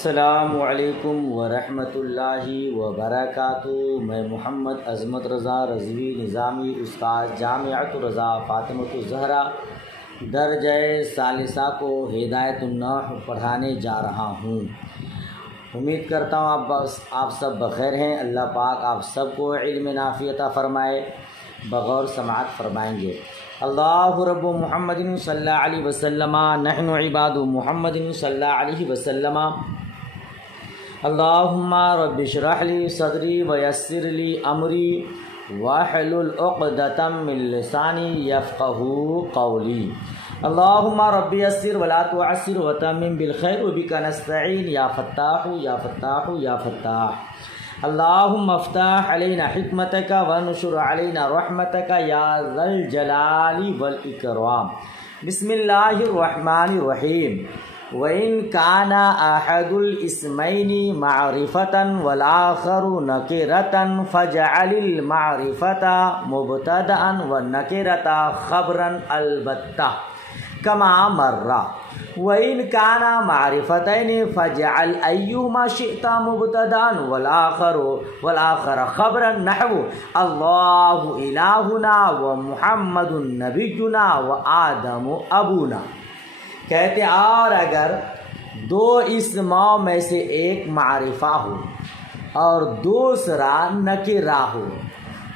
السلام علیکم ورحمۃ اللہ وبرکاتہ۔ میں محمد عظمت رضا رضوی نظامی استاد جامعۃ رضا فاطمۃ الزہرا درجہ ثالثہ کو ہدایت النحو پڑھانے جا رہا ہوں۔ امید کرتا ہوں آپ سب بخیر ہیں۔ اللہ پاک آپ سب کو علم نافع عطا فرمائے۔ بغور سماعت فرمائیں گے۔ اللہ رب محمد صلی اللہ علیہ وسلم، نحن عباد محمد صلی اللہ علیہ وسلم۔ اللہم رب اشرح لی صدری ویسر لی امری واحلل عقدۃ من لسانی یفقہوا قولی۔ اللہم رب یسر ولا تعسر وتمم بالخیر وبک نستعین یا فتاح یا فتاح یا فتاح۔ اللہم افتح علینا حکمتک وانشر علینا رحمتک یا ذا الجلال والاکرام۔ بسم اللہ الرحمن الرحیم۔ وَإِن كَانَ أَحَدُ الْإِسْمَيْنِ مَعْرِفَةً وَالْآخَرُ نَكِرَةً فَاجْعَلِ الْمَعْرِفَةَ مُبْتَدَأً وَالنَّكِرَةَ خَبْرًا الْبَتَّةً كَمَا مَرَّ۔ وَإِن كَانَ مَعْرِفَتَيْنِ فَاجْعَلْ أَيُّهُمَا شِئْتَ مُبْتَدَأً وَالْآخَرَ خَبْرًا نَحْوُ اللَّهُ إِلَٰهُنَا وَمُحَمَّدٌ نَبِيُّنَا وَآدَمُ أَبُونَا۔ کہتے اور اگر دو اسموں میں سے ایک معرفہ ہو اور دوسرا نکرہ ہو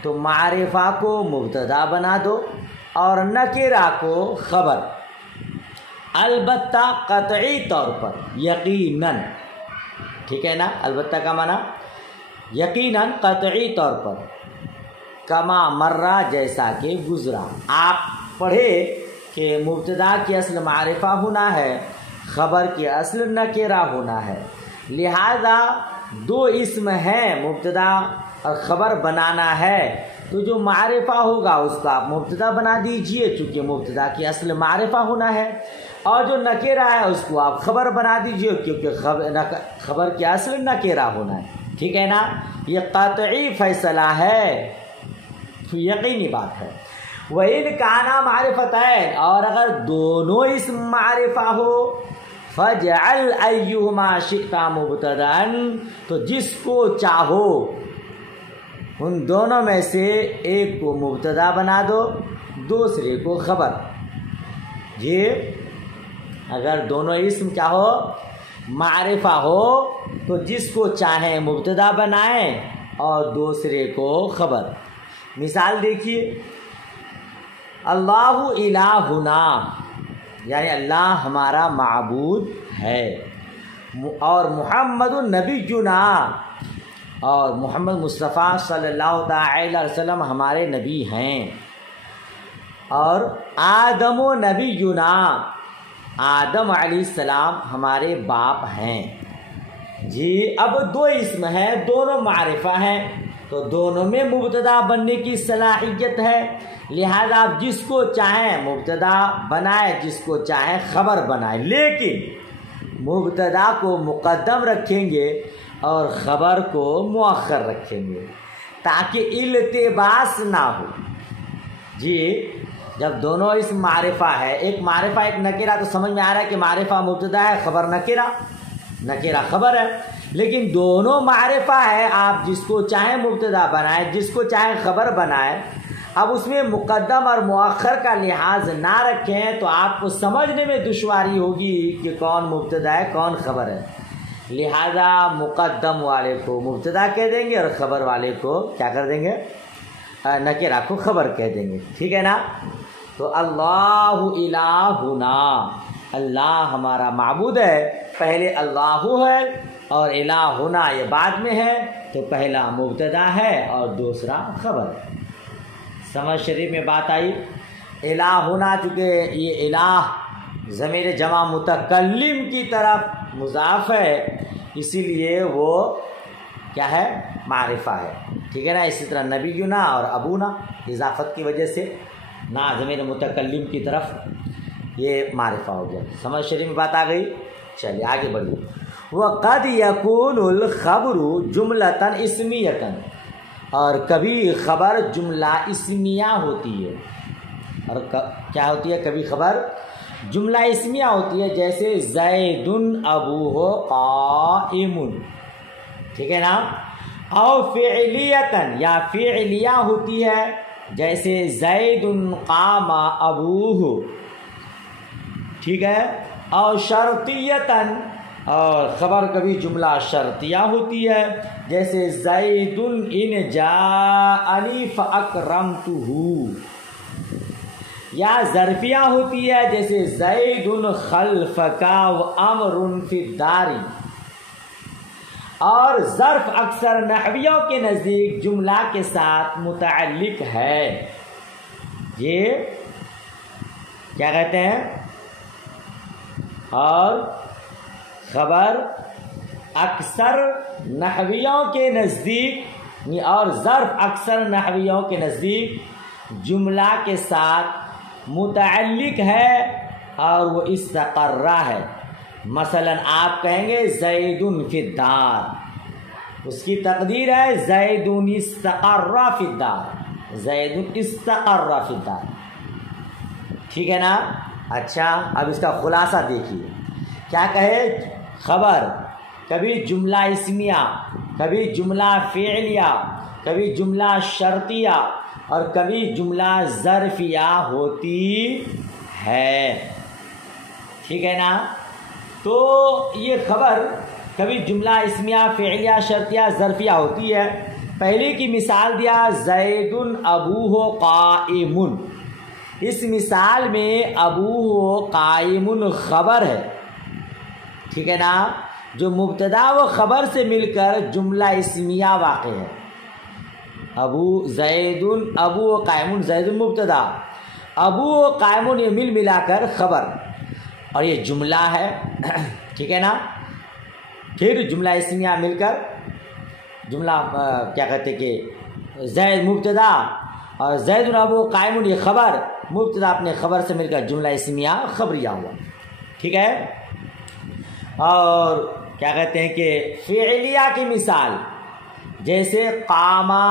تو معرفہ کو مبتدا بنا دو اور نکرہ کو خبر، البتہ قطعی طور پر، یقیناً۔ ٹھیک ہے نا؟ البتہ کا معنی یقیناً، قطعی طور پر، کما مرہ جیسا کہ گزرا۔ آپ پڑھے کہ مبتدا کی اصل معرفہ ہونا ہے، خبر کی اصل نکرہ ہونا ہے، لہذا دو اسم ہیں، مبتدا اور خبر بنانا ہے تو جو معرفہ ہوگا اس کو آپ مبتدا بنا دیجئے چونکہ مبتدا کی اصل معرفہ ہونا ہے، اور جو نکرہ ہے اس کو آپ خبر بنا دیجئے کیونکہ خبر کی اصل نکرہ ہونا ہے۔ ٹھیک ہے نا؟ یہ قطعی فیصلہ ہے، یقینی بات ہے۔ وَإِن كَانَ مَعْرِفَتَيْنِ، اور اگر دونوں اسم معرفہ ہو، فَاجْعَلْ أَيُّهُمَا شِئْتَ مُبْتَدًا، تو جس کو چاہو ان دونوں میں سے ایک کو مبتدا بنا دو، دوسرے کو خبر۔ جی اگر دونوں اسم کیا ہو؟ معرفہ ہو تو جس کو چاہیں مبتدا بنائیں اور دوسرے کو خبر۔ مثال دیکھیے، اللہ الہنا یعنی اللہ ہمارا معبود ہے، اور محمد نبینا، اور محمد مصطفیٰ صلی اللہ تعالی علیہ وسلم ہمارے نبی ہیں، اور آدم و نبینا، آدم علیہ السلام ہمارے باپ ہیں۔ جی اب دو اسم ہیں، دونوں معرفہ ہیں تو دونوں میں مبتدا بننے کی صلاحیت ہے، لہذا آپ جس کو چاہیں مبتدا بنائیں، جس کو چاہیں خبر بنائیں، لیکن مبتدا کو مقدم رکھیں گے اور خبر کو مؤخر رکھیں گے تاکہ التباس نہ ہو۔ جی جب دونوں اسم معرفہ ہے، ایک معرفہ ایک نکرہ، تو سمجھ میں آ رہا ہے کہ معرفہ مبتدا ہے، خبر نکرہ، نکرہ خبر ہے، لیکن دونوں معرفہ ہے، آپ جس کو چاہیں مبتدا بنائیں، جس کو چاہیں خبر بنائیں، اب اس میں مقدم اور مؤخر کا لحاظ نہ رکھیں تو آپ کو سمجھنے میں دشواری ہوگی کہ کون مبتدا ہے کون خبر ہے، لہذا مقدم والے کو مبتدا کہہ دیں گے اور خبر والے کو کیا کر دیں گے؟ نکرہ کو خبر کہہ دیں گے۔ ٹھیک ہے نا؟ تو اللہ الہنا، اللہ ہمارا معبود ہے، پہلے اللہ ہے اور الہنا یہ بعد میں ہے، تو پہلا مبتدا ہے اور دوسرا خبر ہے۔ سمجھ شریف میں بات آئی؟ الہنا چونکہ یہ الہ ضمیر جمع متکلم کی طرف مضاف ہے، اسی لیے وہ کیا ہے؟ معرفہ ہے۔ ٹھیک ہے نا؟ اسی طرح نبینا اور ابونا اضافت کی وجہ سے نا ضمیر متکلم کی طرف یہ معرفہ ہو گیا۔ سمجھ شریف میں بات آ گئی؟ چلیے آگے بڑھیے۔ وَقَدْ يَكُونُ الْخَبْرُ جُمْلَةً اسْمِيَّةً، اور کبھی خبر جملہ اسمیہ ہوتی ہے، اور کیا ہوتی ہے؟ کبھی خبر جملہ اسمیہ ہوتی ہے جیسے زید ابوہ قائم، ٹھیک ہے نا. او فعلیتن یا فعلیہ ہوتی ہے جیسے زید قام ابوہ، ٹھیک ہے. اور شرطیتن، اور خبر کبھی جملہ شرطیہ ہوتی ہے جیسے زید ان جاءنی فاکرمتہ، یا ظرفیہ ہوتی ہے جیسے زید خلفک وامر فی الدار. اور ظرف اکثر نحویوں کے نزدیک جملہ کے ساتھ متعلق ہے. یہ کیا کہتے ہیں؟ اور خبر اکثر نحویوں کے نزدیک، اور ظرف اکثر نحویوں کے نزدیک جملہ کے ساتھ متعلق ہے اور وہ استقرہ ہے. مثلا آپ کہیں گے زید فی الدار، اس کی تقدیر ہے زید استقر فی الدار، زید استقر فی الدار، ٹھیک ہے نا. اچھا، اب اس کا خلاصہ دیکھیے. کیا کہے؟ خبر کبھی جملہ اسمیہ، کبھی جملہ فعلیہ، کبھی جملہ شرطیہ، اور کبھی جملہ ظرفیہ ہوتی ہے، ٹھیک ہے نا. تو یہ خبر کبھی جملہ اسمیہ، فعلیہ، شرطیہ، ظرفیہ ہوتی ہے. پہلے کی مثال دیا زید ابوہ قائم، اس مثال میں ابوہ قائم خبر ہے، ٹھیک ہے نا، جو مبتدا و خبر سے مل کر جملہ اسمیہ واقع ہے. ابو زید ابو قائم، زید مبتدا، ابو قائم یہ ملا کر خبر، اور یہ جملہ ہے، ٹھیک ہے نا. پھر جملہ اسمیہ مل کر جملہ کیا کہتے کہ زید مبتدا اور زید ابو قائم یہ خبر، مبتدا اپنے خبر سے مل کر جملہ اسمیہ خبریہ ہوا، ٹھیک ہے. اور کیا کہتے ہیں کہ فعلیہ کی مثال جیسے قاما،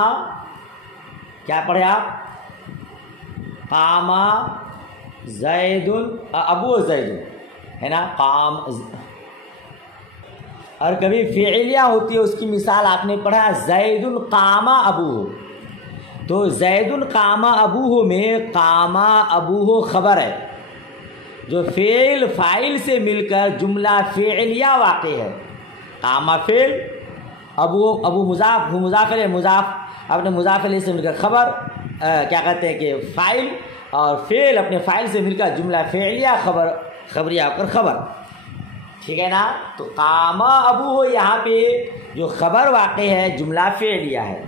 کیا پڑھے آپ؟ قاما زید ابو زید ہے نا، قام. اور کبھی فعلیہ ہوتی ہے، اس کی مثال آپ نے پڑھا زید قام ابوہ. تو زید قام ابوہ میں قام ابوہ خبر ہے جو فعل فاعل سے مل کر جملہ فعلیہ واقع ہے. قام فعل، ابو مضاف، مضاف الیہ، مضاف اپنے مضاف الیہ سے مل کر خبر، کیا کہتے ہیں کہ فاعل، اور فعل اپنے فاعل سے مل کر جملہ فعلیہ خبریہ ہو کر خبر، ٹھیک ہے نا. تو قام ابوہ یہاں پہ جو خبر واقع ہے جملہ فعلیہ ہے،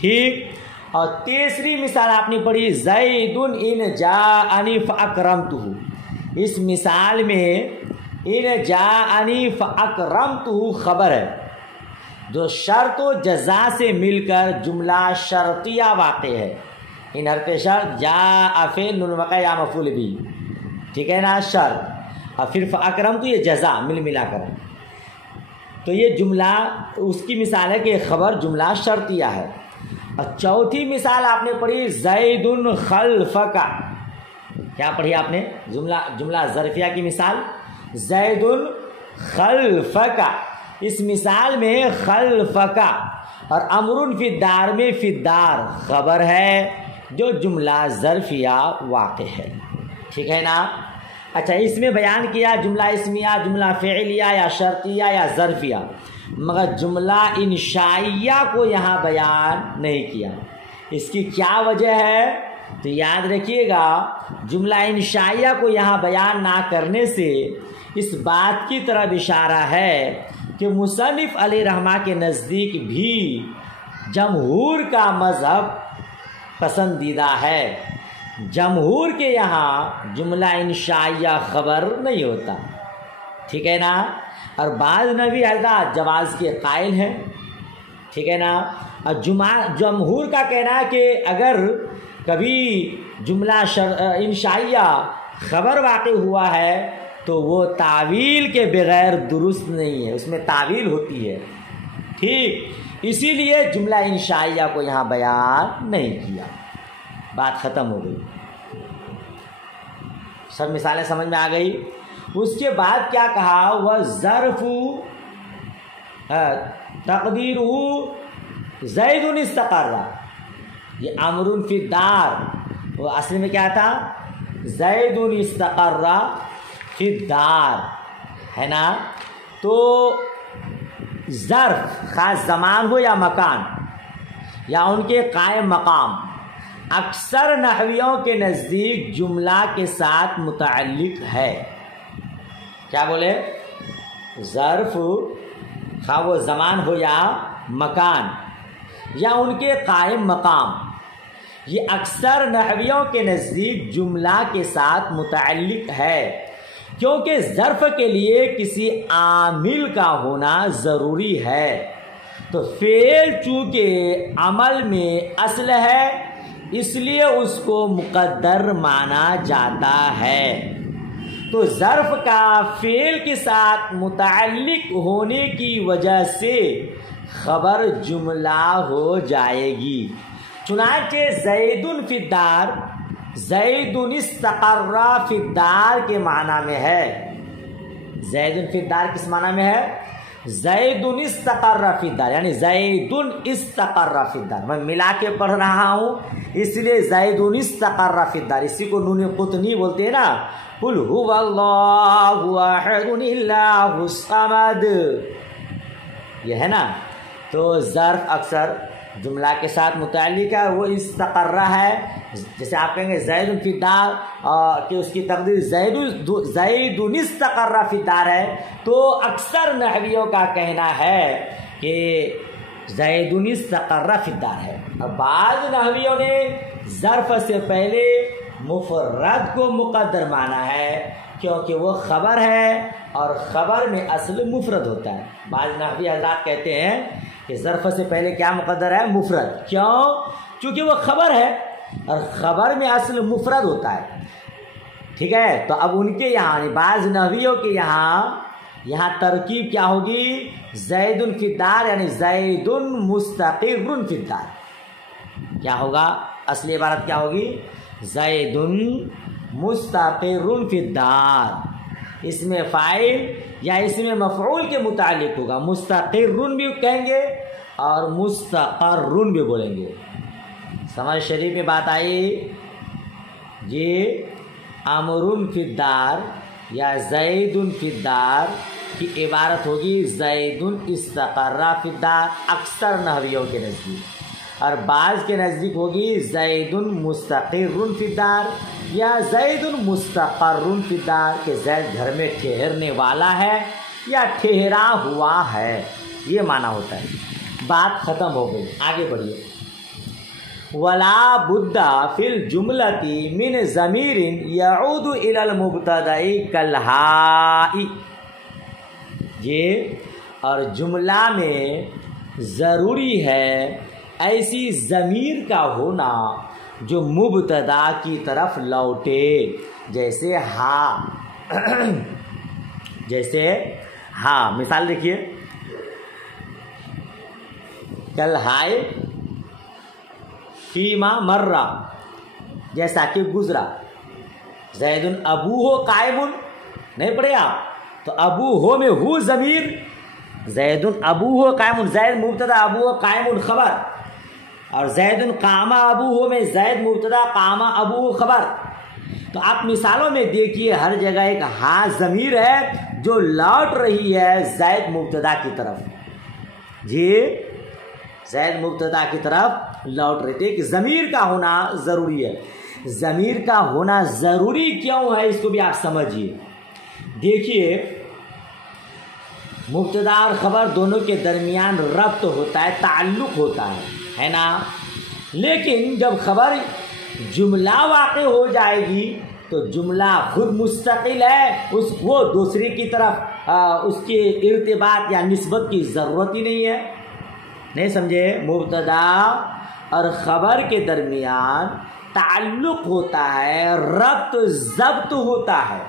ٹھیک. اور تیسری مثال آپ نے پڑھی زید ان جاءنی فاکرمتہ. اس مثال میں ان جاءنی فاکرمتہ خبر ہے جو شرط و جزا سے مل کر جملہ شرطیہ واقع ہے. ان حرف شرط جاء فعل نون وقع یا مفعول بھی، ٹھیک ہے نا، شرط، اور پھر فاکرمتہ یہ جزا ملا کر. تو یہ جملہ اس کی مثال ہے کہ خبر جملہ شرطیہ ہے. اور چوتھی مثال آپ نے پڑھی زید خلفک. کیا پڑھی آپ نے؟ جملہ ظرفیہ کی مثال زید خلفک. اس مثال میں خلفک اور امر فی الدار میں فی الدار خبر ہے جو جملہ ظرفیہ واقع ہے، ٹھیک ہے نا. اچھا، اس میں بیان کیا جملہ اسمیہ، جملہ فعلیہ یا شرطیہ یا ظرفیہ، مگر جملہ انشائیہ کو یہاں بیان نہیں کیا. اس کی کیا وجہ ہے؟ تو یاد رکھیے گا، جملہ انشائیہ کو یہاں بیان نہ کرنے سے اس بات کی طرف اشارہ ہے کہ مصنف علیہ رحمہ کے نزدیک بھی جمہور کا مذہب پسندیدہ ہے. جمہور کے یہاں جملہ انشائیہ خبر نہیں ہوتا، ٹھیک ہے نا. اور بعض نبی حضرات جواز کے قائل ہیں، ٹھیک ہے نا. اور جمہور کا کہنا ہے کہ اگر کبھی جملہ انشائیہ خبر واقع ہوا ہے تو وہ تعویل کے بغیر درست نہیں ہے، اس میں تعویل ہوتی ہے، ٹھیک. اسی لیے جملہ انشائیہ کو یہاں بیان نہیں کیا. بات ختم ہو گئی. سب مثالیں سمجھ میں آ گئی. اس کے بعد کیا کہا؟ وہ ظرف تقدیر زید استقر. یہ امر فی الدار، وہ اصل میں کیا تھا؟ زید استقر فی الدار، ہے نا. تو ظرف خاص زمان ہو یا مکان یا ان کے قائم مقام، اکثر نحویوں کے نزدیک جملہ کے ساتھ متعلق ہے. کیا بولے؟ ظرف خواہ وہ زمان ہو یا مکان یا ان کے قائم مقام، یہ اکثر نحویوں کے نزدیک جملہ کے ساتھ متعلق ہے، کیونکہ ظرف کے لیے کسی عامل کا ہونا ضروری ہے. تو فعل چونکہ عمل میں اصل ہے اس لیے اس کو مقدر مانا جاتا ہے. تو ظرف کا فعل کے ساتھ متعلق ہونے کی وجہ سے خبر جملہ ہو جائے گی. چنانچہ زید فی الدار، زید استقر فی الدار کے معنی میں ہے. زید فی الدار کس معنی میں ہے؟ زید استقر فی الدار، یعنی زید استقر فی الدار. میں ملا کے پڑھ رہا ہوں اس لیے زید استقر فی الدار. اسی کو نون قطنی بولتے ہیں نا، قل هو اللہ احد اللہ الصمد، یہ ہے نا. تو ظرف اکثر جملہ کے ساتھ متعلق ہے، وہ استقرہ ہے. جیسے آپ کہیں گے زید فی الدار کہ اس کی تقدیر زید استقر فی الدار ہے، تو اکثر نحویوں کا کہنا ہے کہ زید استقر فی الدار ہے. اب بعض نحویوں نے ظرف سے پہلے مفرد کو مقدر مانا ہے کیونکہ وہ خبر ہے اور خبر میں اصل مفرد ہوتا ہے. بعض نحوی حضرات کہتے ہیں کہ ظرف سے پہلے کیا مقدر ہے؟ مفرد. کیوں؟ چونکہ وہ خبر ہے اور خبر میں اصل مفرد ہوتا ہے. ٹھیک ہے. تو اب ان کے یہاں بعض نحویوں کے یہاں ترکیب کیا ہوگی؟ زید فی الدار، یعنی زید مستقر فی الدار. کیا ہوگا؟ اصلی عبارت کیا ہوگی؟ زید مستقر فی الدار. اس میں فاعل یا اس میں مفعول کے متعلق ہوگا. مستقر بھی کہیں گے اور مستقر بھی بولیں گے. سمجھ شریف میں بات آئی؟ یہ امر فی الدار یا زید فی الدار کی عبارت ہوگی زید استقر فی الدار اکثر نحویوں کے نزدیک، اور بعض کے نزدیک ہوگی زید مستقر فی الدار یا زید مستقر فی الدار کہ زید گھر میں ٹھہرنے والا ہے یا ٹھہرا ہوا ہے. یہ معنی ہوتا ہے. بات ختم ہو گئی. آگے بڑھیے. ولا بد فی الجملۃ من ضمیر یعود الی المبتدأ کالہاء. یہ اور جملہ میں ضروری ہے ایسی ضمیر کا ہونا جو مبتدا کی طرف لوٹے، جیسے ہا. جیسے ہا مثال دیکھیے، کل ہائے فیما مرہ، جیسا کہ گزرا. زید ابوہ قائم، نہیں پڑھے آپ؟ تو ابو ہو میں ہو ضمیر، زید ابوہ قائم، زید مبتدا ابوہ قائم خبر، اور زید قام ابوہ میں زید مبتدا قام ابوہ خبر. تو آپ مثالوں میں دیکھیے ہر جگہ ایک ہاں ضمیر ہے جو لوٹ رہی ہے زید مبتدا کی طرف. جی زید مبتدا کی طرف لوٹ رہی تھی. کہ ضمیر کا ہونا ضروری ہے. ضمیر کا ہونا ضروری کیوں ہے اس کو بھی آپ سمجھیے. دیکھیے مبتدا اور خبر دونوں کے درمیان ربط ہوتا ہے، تعلق ہوتا ہے نا. لیکن جب خبر جملہ واقع ہو جائے گی تو جملہ خود مستقل ہے، وہ دوسری کی طرف اس کے ارتباط یا نسبت کی ضرورت ہی نہیں ہے. نہیں سمجھے؟ مبتدا اور خبر کے درمیان تعلق ہوتا ہے، ربط ضبط ہوتا ہے.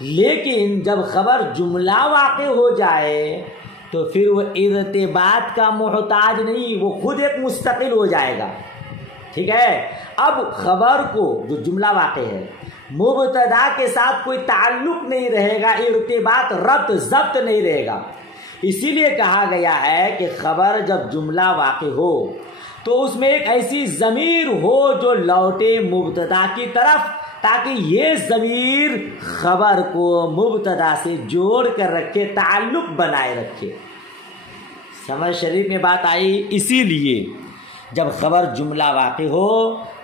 لیکن جب خبر جملہ واقع ہو جائے تو پھر وہ ارتباط کا محتاج نہیں، وہ خود ایک مستقل ہو جائے گا. ٹھیک ہے. اب خبر کو جو جملہ واقع ہے مبتدا کے ساتھ کوئی تعلق نہیں رہے گا، ارتباط ربط ضبط نہیں رہے گا. اسی لیے کہا گیا ہے کہ خبر جب جملہ واقع ہو تو اس میں ایک ایسی ضمیر ہو جو لوٹے مبتدا کی طرف، تاکہ یہ ضمیر خبر کو مبتدا سے جوڑ کر رکھے، تعلق بنائے رکھے. سمجھ شریف میں بات آئی. اسی لیے جب خبر جملہ واقع ہو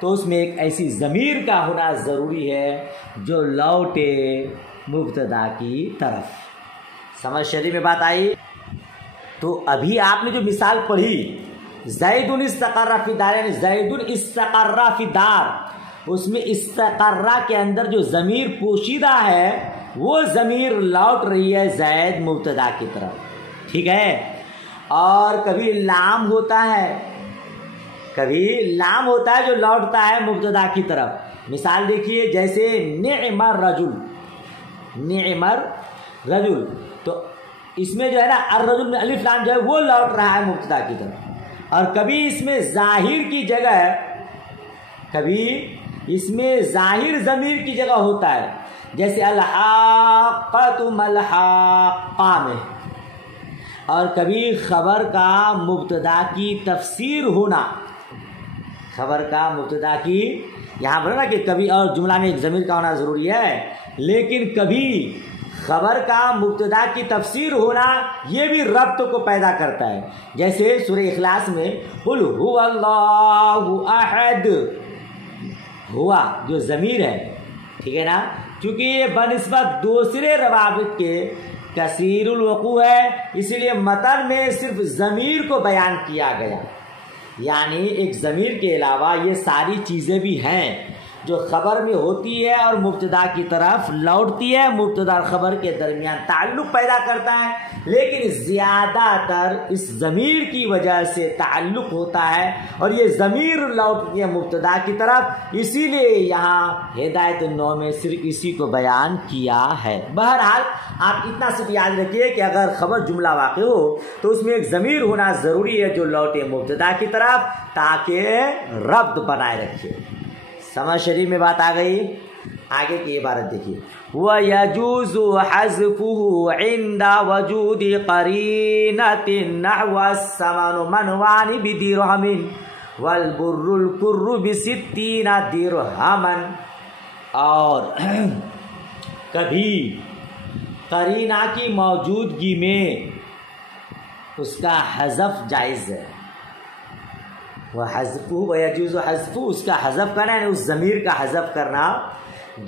تو اس میں ایک ایسی ضمیر کا ہونا ضروری ہے جو لوٹے مبتدا کی طرف. سمجھ شریف میں بات آئی. تو ابھی آپ نے جو مثال پڑھی زید استقر فی دار، یعنی زید استقر فی دار، اس میں استقر کے اندر جو ضمیر پوشیدہ ہے وہ ضمیر لوٹ رہی ہے زید مبتدا کی طرف. ٹھیک ہے. اور کبھی لام ہوتا ہے، کبھی لام ہوتا ہے جو لوٹتا ہے مبتدا کی طرف. مثال دیکھیے جیسے نعم الرجل، نعم الرجل، تو اس میں جو ہے نا الرجل میں الف لام جو ہے وہ لوٹ رہا ہے مبتدا کی طرف. اور کبھی اس میں ظاہر کی جگہ، کبھی اس میں ظاہر ضمیر کی جگہ ہوتا ہے، جیسے الحاقۃ ملحاقہ میں. اور کبھی خبر کا مبتدا کی تفسیر ہونا، خبر کا مبتدا کی، یہاں پر نا کہ کبھی اور جملہ میں ایک ضمیر کا ہونا ضروری ہے، لیکن کبھی خبر کا مبتدا کی تفسیر ہونا یہ بھی ربط کو پیدا کرتا ہے. جیسے سورہ اخلاص میں قل هو اللہ احد، ہوا جو ضمیر ہے، ٹھیک ہے نا، چونکہ یہ بنسبت دوسرے روابط کے کثیر الوقوع ہے، اسی لیے متن میں صرف ضمیر کو بیان کیا گیا. یعنی ایک ضمیر کے علاوہ یہ ساری چیزیں بھی ہیں جو خبر میں ہوتی ہے اور مبتدا کی طرف لوٹتی ہے، مبتدا اور خبر کے درمیان تعلق پیدا کرتا ہے، لیکن زیادہ تر اس ضمیر کی وجہ سے تعلق ہوتا ہے اور یہ ضمیر لوٹتی ہے مبتدا کی طرف. اسی لیے یہاں ہدایت 9 میں صرف اسی کو بیان کیا ہے. بہرحال آپ اتنا صرف یاد رکھیے کہ اگر خبر جملہ واقع ہو تو اس میں ایک ضمیر ہونا ضروری ہے جو لوٹے مبتدا کی طرف تاکہ ربط بنائے رکھے. سمجھ شریف میں بات آ گئی. آگے کی عبارت دیکھیے وَيَجُوزُ حَذْفُهُ عِنْدَ وَجُودِ قَرِينَةٍ نَحْوَ الثَّمَنُ مَنْوَانِ بِدِرْهَمٍ وَالْبُرُّ الْكُرُّ بِسِتِّينَ دِرْهَمًا. اور کبھی قرینہ کی موجودگی میں اس کا حذف جائز ہے. وَيَجُوزُ حَذْفُهُ، اس کا حذف کرنا یعنی اس ضمیر کا حذف کرنا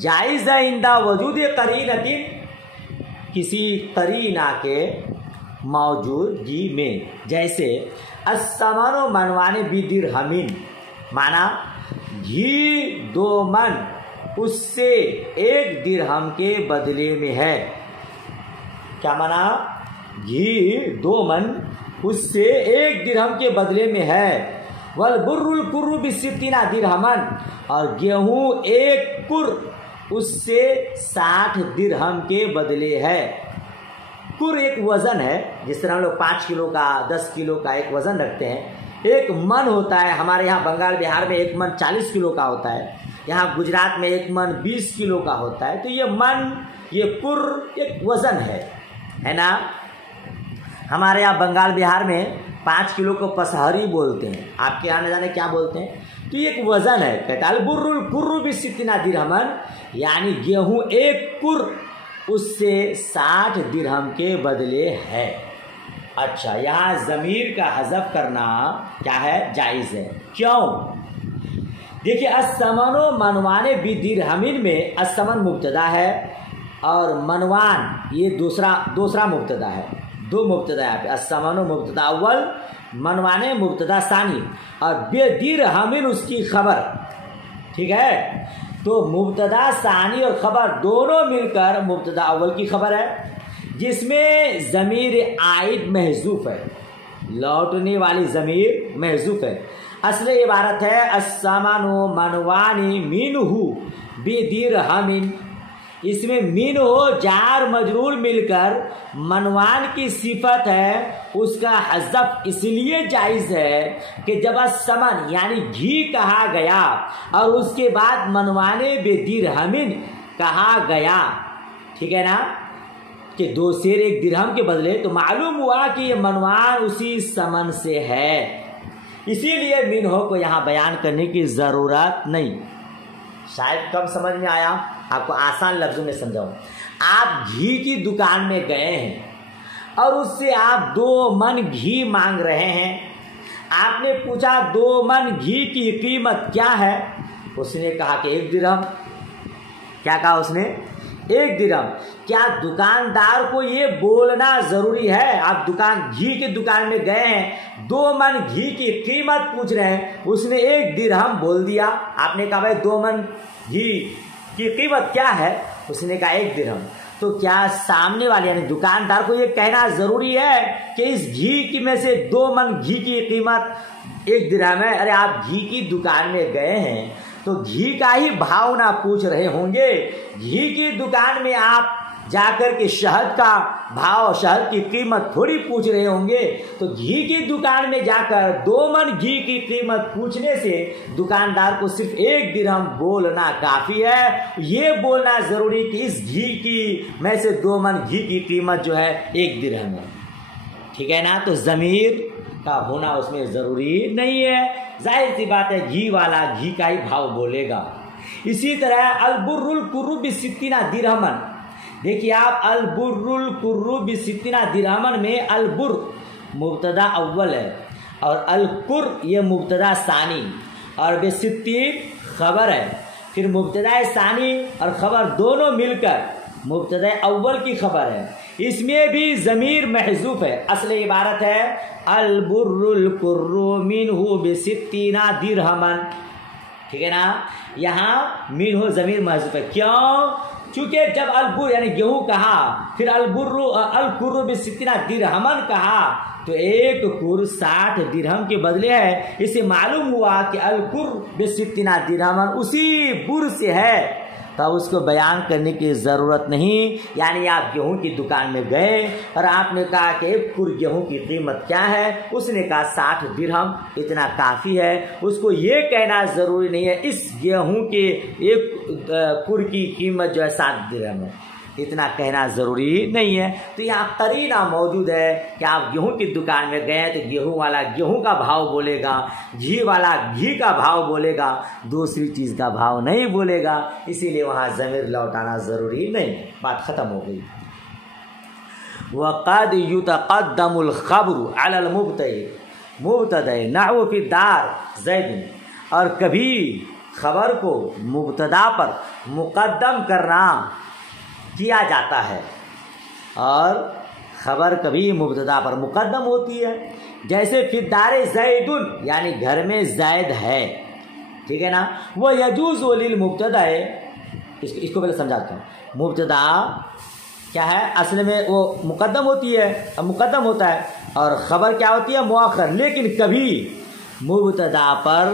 جائز ہے. عند وجود قرینۃ، کسی قرینہ کے موجودگی میں. جیسے الثمن منوان بدرہم، معنی گھی 2 من اس سے 1 درہم کے بدلے میں ہے. کیا معنی؟ گھی 2 من اس سے 1 درہم کے بدلے میں ہے. والبر الکر بستین درہمن، اور گیہوں 1 کر اس سے 60 درہم کے بدلے ہے. کر ایک وزن ہے، جس طرح ہم لوگ 5 کلو کا 10 کلو کا ایک وزن رکھتے ہیں. 1 من ہوتا ہے، ہمارے یہاں بنگال بہار میں 1 من 40 کلو کا ہوتا ہے، یہاں گجرات میں 1 من 20 کلو کا ہوتا ہے. تو یہ من، یہ کر ایک وزن ہے نا. ہمارے یہاں بنگال بہار میں 5 کلو کو پسہری بولتے ہیں، آپ کے یہاں نہ جانے کیا بولتے ہیں. تو یہ ایک وزن ہے. کہتا ہے البر الکر بستین درہمن، یعنی گیہوں 1 کر اس سے 60 درہم کے بدلے ہے. اچھا، یہاں ضمیر کا حذف کرنا کیا ہے؟ جائز ہے. کیوں؟ دیکھیے الثمن منوان بدرہم میں الثمن مبتدا ہے اور منوان یہ دوسرا مبتدا ہے. 2 مبتدا ہے. الثمن مبتدا اول، منوان مبتدا ثانی، اور بدرہم اس کی خبر. ٹھیک ہے. تو مبتدا ثانی اور خبر دونوں مل کر مبتدا اول کی خبر ہے، جس میں ضمیر عائد محذوف ہے، لوٹنے والی ضمیر محذوف ہے. اصل عبارت ہے الثمن منوان منہ بدرہم، اس میں من ہو جار مجرور مل کر منوان کی صفت ہے، اس کا حذف اس لیے جائز ہے کہ جب الثمن یعنی گھی کہا گیا اور اس کے بعد منوان بے درہمن کہا گیا، ٹھیک ہے نا، کہ 2 سیر 1 درہم کے بدلے، تو معلوم ہوا کہ یہ منوان اسی ثمن سے ہے، اسی لیے منہو کو یہاں بیان کرنے کی ضرورت نہیں۔ شاید کم سمجھ میں آیا، آپ کو آسان لفظوں میں سمجھاؤں۔ آپ گھی کی دکان میں گئے ہیں اور اس سے آپ 2 من گھی مانگ رہے ہیں، آپ نے پوچھا 2 من گھی کی قیمت کیا ہے؟ اس نے کہا کہ 1 درہم۔ کیا کہا اس نے؟ 1 درہم۔ کیا دکاندار کو یہ بولنا ضروری ہے؟ آپ گھی کی دکان میں گئے ہیں، 2 من گھی کی قیمت پوچھ رہے ہیں، اس نے 1 درہم بول دیا، آپ نے کہا بھائی 2 من گھی کی قیمت کیا ہے؟ اس نے کہا 1 درہم۔ تو کیا سامنے والے یعنی دکاندار کو یہ کہنا ضروری ہے کہ اس گھی کی میں سے 2 من گھی کی قیمت 1 درہم ہے؟ ارے آپ گھی کی دکان میں گئے ہیں تو گھی کا ہی بھاؤ نہ پوچھ رہے ہوں گے، گھی کی دکان میں آپ جا کر کے شہد کا بھاؤ، شہد کی قیمت تھوڑی پوچھ رہے ہوں گے۔ تو گھی کی دکان میں جا کر 2 من گھی کی قیمت پوچھنے سے دکاندار کو صرف 1 درہم بولنا کافی ہے، یہ بولنا ضروری کہ اس گھی کی میں سے 2 من گھی کی قیمت جو ہے 1 درہم ہے، ٹھیک ہے نا۔ تو ضمیر کا ہونا اس میں ضروری نہیں ہے، ظاہر سی بات ہے گھی والا گھی کا ہی بھاؤ بولے گا۔ اسی طرح البر القر ب60 درہمن، دیکھیے آپ البر القر ب60 درہمن میں البر مبتدا اول ہے اور القر یہ مبتدا ثانی اور ب60 خبر ہے، پھر مبتدا ثانی اور خبر دونوں مل کر مبتدا اول کی خبر ہے، اس میں بھی ضمیر محذوف ہے۔ اصل عبارت ہے البر القر منہ ب60 درہمن، ٹھیک ہے نا، یہاں منہ ضمیر محذوف ہے، کیوں؟ چونکہ جب البر یعنی گیہوں کہا، پھر القر ب60 درہمن کہا تو 1 قر 60 درہم کے بدلے ہے، اس سے معلوم ہوا کہ القر ب60 درہمن اسی بر سے ہے، تب اس کو بیان کرنے کی ضرورت نہیں۔ یعنی آپ گیہوں کی دکان میں گئے اور آپ نے کہا کہ 1 قر گیہوں کی قیمت کیا ہے؟ اس نے کہا 60 درہم، اتنا کافی ہے، اس کو یہ کہنا ضروری نہیں ہے اس گیہوں کے 1 قر کی قیمت جو ہے 7 درہم ہے، اتنا کہنا ضروری نہیں ہے۔ تو یہاں قرینہ موجود ہے کہ آپ گیہوں کی دکان میں گئے تو گیہوں والا گیہوں کا بھاؤ بولے گا، گھی والا گھی کا بھاؤ بولے گا، دوسری چیز کا بھاؤ نہیں بولے گا، اسی لیے وہاں ضمیر لوٹانا ضروری نہیں۔ بات ختم ہو گئی۔ وقد يتقدم الخبر على المبتدأ نحو في الدار زید، اور کبھی خبر کو مبتدا پر مقدم کرنا کیا جاتا ہے، اور خبر کبھی مبتدا پر مقدم ہوتی ہے، جیسے فی الدار زید یعنی گھر میں زید ہے، ٹھیک ہے نا۔ وہ یجوز للمبتدا، اس کو پہلے سمجھاتا ہوں۔ مبتدا کیا ہے؟ اصل میں وہ مقدم ہوتی ہے، مقدم ہوتا ہے، اور خبر کیا ہوتی ہے؟ مؤخر، لیکن کبھی مبتدا پر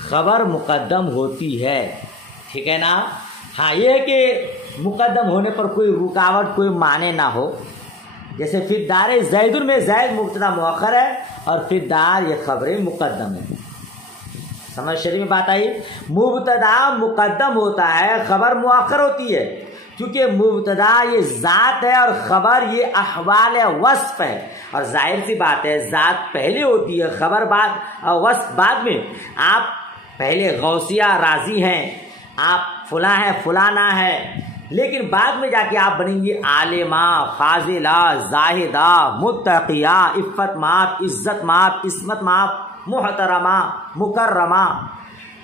خبر مقدم ہوتی ہے، ٹھیک ہے نا۔ ہاں یہ ہے کہ مقدم ہونے پر کوئی رکاوٹ، کوئی معنی نہ ہو، جیسے فی الدار زید میں زید مبتدا مؤخر ہے اور فی الدار یہ خبر مقدم ہے۔ سمجھ شریف میں بات آئی؟ مبتدا مقدم ہوتا ہے، خبر مؤخر ہوتی ہے، کیونکہ مبتدا یہ ذات ہے اور خبر یہ احوال وصف ہے، اور ظاہر سی بات ہے ذات پہلے ہوتی ہے، خبر بعد اور وصف بعد میں۔ آپ پہلے غوثیہ راضی ہیں، آپ فلاں ہیں فلانا ہے، لیکن بعد میں جا کے آپ بنیں گے عالمہ، فاضلہ، زاہدہ، متقیہ، عفت ماپ، عزت ماپ، عصمت ماپ، محترمہ، مکرمہ۔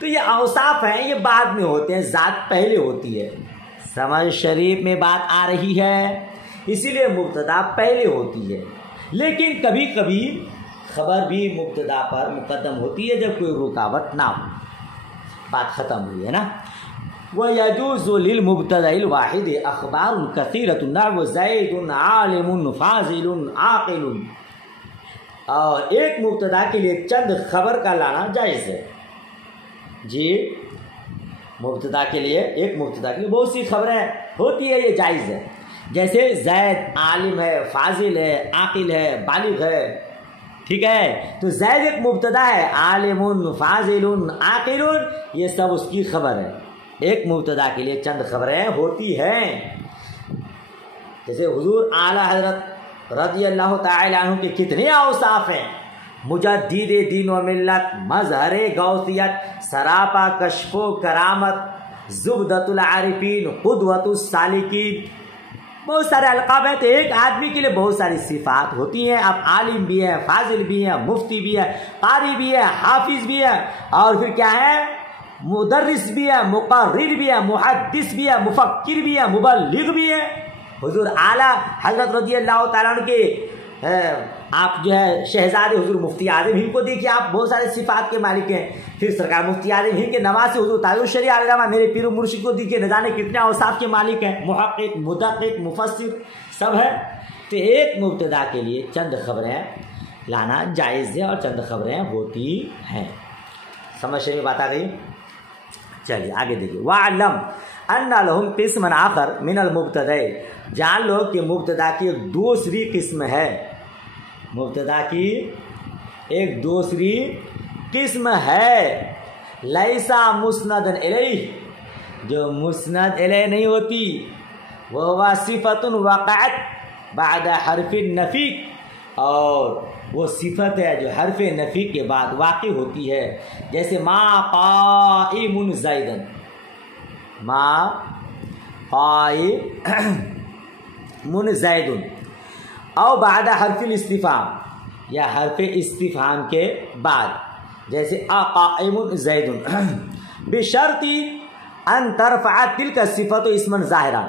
تو یہ اوصاف ہیں، یہ بعد میں ہوتے ہیں، ذات پہلے ہوتی ہے۔ سمجھ شریف میں بات آ رہی ہے؟ اسی لیے مبتدا پہلے ہوتی ہے، لیکن کبھی کبھی خبر بھی مبتدا پر مقدم ہوتی ہے جب کوئی رکاوٹ نہ ہو۔ بات ختم ہوئی ہے نا۔ وَيَجُوزُ لِلْمُبْتَدَإِ الْوَاحِدِ أَخْبَارٌ كَثِيرَةٌ نَحْوُ زَيْدٌ عَالِمٌ فَاضِلٌ عَاقِلٌ، اور ایک مبتدا کے لیے چند خبر کا لانا جائز ہے۔ جی مبتدا کے لیے بہت سی خبریں ہوتی ہے، یہ جائز ہے. جیسے زید عالم ہے، فاضل ہے، عاقل ہے، بالغ ہے، ٹھیک ہے. تو زید ایک مبتدا ہے، عالم، فاضل، عاقل، یہ سب اس کی خبر ہے. ایک مبتدا کے لیے چند خبریں ہوتی ہیں. جیسے حضور اعلیٰ حضرت رضی اللہ تعالی عنہ کے کتنے اوصاف ہیں: مجدد دین و ملت، مظہر غوثیت، سراپا کشف و کرامت، زبدۃ العارفین، قدوۃ السالکین. بہت سارے القاب ہیں. تو ایک آدمی کے لیے بہت ساری صفات ہوتی ہیں. آپ عالم بھی ہیں، فاضل بھی ہیں، مفتی بھی ہے، قاری بھی ہے، حافظ بھی ہے، اور پھر کیا ہے، مدرس بھی ہے، مقرر بھی ہے، محدث بھی ہے، مفکر بھی ہے، مبلغ بھی ہے. حضور اعلیٰ حضرت رضی اللہ تعالیٰ عنہ کے آپ جو ہے شہزادے حضور مفتی اعظم ہند کو دیکھیے، آپ بہت سارے صفات کے مالک ہیں. پھر سرکار مفتی اعظم ہند کے نواسے حضور تاج الشریعہ علیہ الرحمہ میرے پیر و مرشد کو دیکھیے، نہ جانے کتنے اوصاف کے مالک ہیں، محقق، مدقق، مفسر سب ہے. تو ایک مبتدا کے لیے چند خبریں لانا جائز ہے اور چند خبریں ہوتی ہیں. سمجھ میں بات آ گئی؟ چلیے آگے دیکھیے. وَعْلَمْ أَنَّ لَهُمْ قِسْمًا آخر مِنَ الْمُبْتَدَإِ، جان لو کہ مبتدا کی ایک دوسری قسم ہے. مبتدا کی ایک دوسری قسم ہے، لیسا مسند الیہ، جو مسند الیہ نہیں ہوتی. وہ صفت وقعت بعد حرف النفی، اور وہ صفت ہے جو حرف نفی کے بعد واقع ہوتی ہے. جیسے ما قائم زیدن، ما قائم زید، او بعد حرف الاستفہام، یا حرف استفہام کے بعد، جیسے اقائم زید، بشرط ان ترفع تلک الصفت اسما ظاہرا،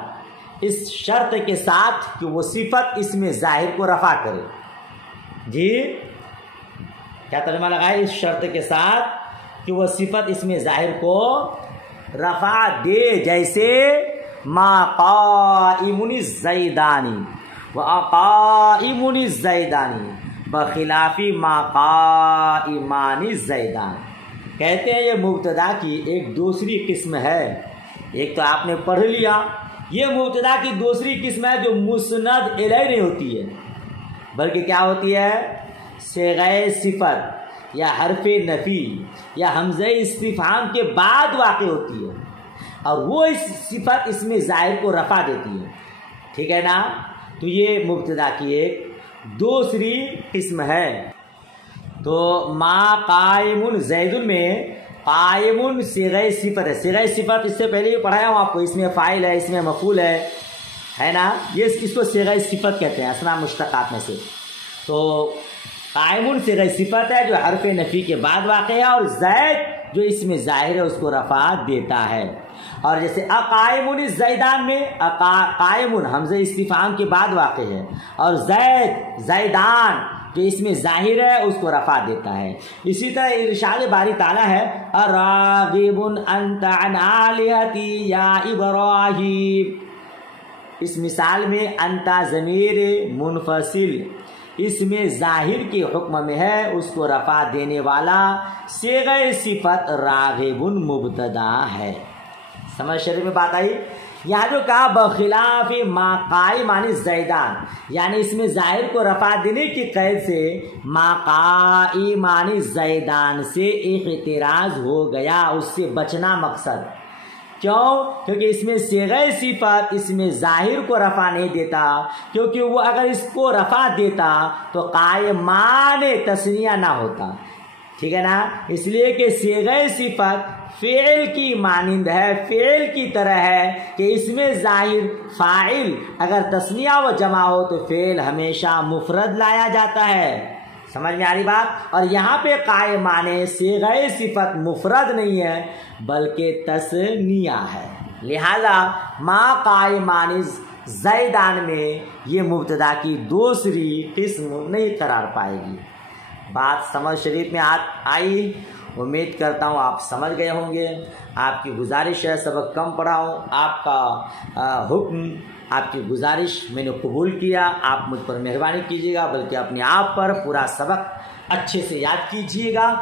اس شرط کے ساتھ کہ وہ صفت اسم ظاہر کو رفع کرے. جی کیا ترجمہ لگائے؟ اس شرط کے ساتھ کہ وہ صفت اسم ظاہر کو رفع دے. جیسے ما قائم الزیدانی و اقائم الزیدانی بخلافی ما قائمان الزیدان. کہتے ہیں یہ مبتدا کی ایک دوسری قسم ہے. ایک تو آپ نے پڑھ لیا، یہ مبتدا کی دوسری قسم ہے جو مسند الیہ نہیں ہوتی ہے، بلکہ کیا ہوتی ہے، صیغہ صفت یا حرف نفی یا حمزہ استفہام کے بعد واقع ہوتی ہے، اور وہ اس صفت اسم ظاہر کو رفع دیتی ہے. ٹھیک ہے نا؟ تو یہ مبتدا کی ایک دوسری قسم ہے. تو ما قائم زید میں قائم صیغہ صفت ہے. صیغہ صفت اس سے پہلے ہی پڑھایا ہوں آپ کو، اس میں فاعل ہے، اس میں مفعول ہے نا. یہ اس کو صیغہ صفت کہتے ہیں اسماء مشتقات میں سے. تو قائم صیغہ صفت ہے جو حرف نفی کے بعد واقع ہے، اور زید جو اس میں ظاہر ہے اس کو رفع دیتا ہے. اور جیسے اقائم الزیدان میں قائم حمزہ استفہام کے بعد واقع ہے، اور زیدان جو اس میں ظاہر ہے اس کو رفع دیتا ہے. اسی طرح ارشاد باری تعالیٰ ہے اراغب انت عن آلہتی یا ابراہیم. اس مثال میں انتا ضمیر منفصل اس میں ظاہر کے حکم میں ہے، اس کو رفع دینے والا صیغہ صفت راغب مبتدا ہے. سمجھ شریف میں بات آئی؟ یہاں جو کہا بخلاف ما قائمان الزیدان، یعنی اس میں ظاہر کو رفع دینے کی قید سے ما قائمان الزیدان سے اعتراض ہو گیا، اس سے بچنا مقصد. کیوں؟ کیونکہ اس میں صیغہ صفت اس میں ظاہر کو رفع نہیں دیتا، کیونکہ وہ اگر اس کو رفع دیتا تو قائمان تثنیہ نہ ہوتا. ٹھیک ہے نا؟ اس لیے کہ صیغہ صفت فعل کی مانند ہے، فعل کی طرح ہے کہ اس میں ظاہر فاعل اگر تثنیہ و جمع ہو تو فعل ہمیشہ مفرد لایا جاتا ہے. سمجھ میں آ رہی بات؟ اور یہاں پہ قائمان صیغہ صفت مفرد نہیں ہے بلکہ تثنیہ ہے، لہذا ما قائمان زیدان میں یہ مبتدا کی دوسری قسم نہیں قرار پائے گی. بات سمجھ شریف میں آئی؟ امید کرتا ہوں آپ سمجھ گئے ہوں گے. آپ کی گزارش ہے سبق کم پڑھاؤں، آپ کا حکم، آپ کی گزارش میں نے قبول کیا. آپ مجھ پر مہربانی کیجیے گا، بلکہ اپنے آپ پر پورا سبق اچھے سے یاد کیجیے گا.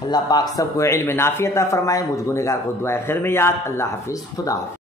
اللہ پاک سب کو علم نافع عطا فرمائے، مجھ گنہگار کو دعائے خیر میں یاد۔ اللہ حافظ، خدا حافظ۔